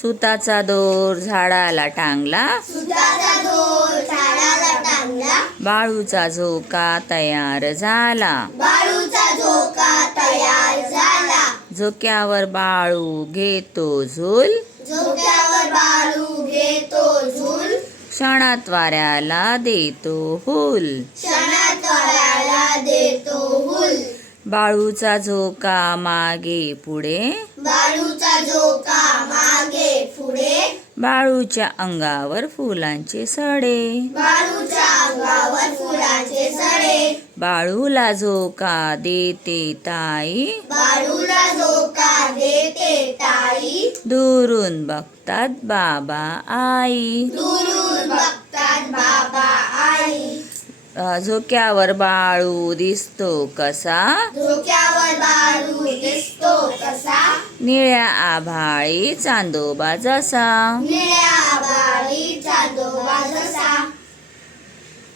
सुताचा दोर झाडाला टांगला, सुताचा दोर झाडाला टांगला, बाळूचा झोका तयार झाला, बाळूचा झोका तयार झाला, झोक्यावर बाळू घेतो झूल, झोक्यावर बाळू घेतो झूल, क्षणात वाऱ्याला देतो हुल, क्षणात वाऱ्याला देतो हुल, बाळूचा झोका मागे पुढे, बाळूचा झोका मागे पुढे, बाळूच्या अंगावर फुलांचे सडे, बाळूच्या अंगावर फुलाचे सडे, बाळूला झोका देते ताई, बाळूला झोका देते ताई, दुरून बघतात बाबा आई, दुरून बघतात बाबा आई, झोक्यावर बाळू दिसतो कसा, झोक्यावर बाळू दिसतो कसा, निळ्या आभाळी चांदोबा जसा, निळ्या आभाळी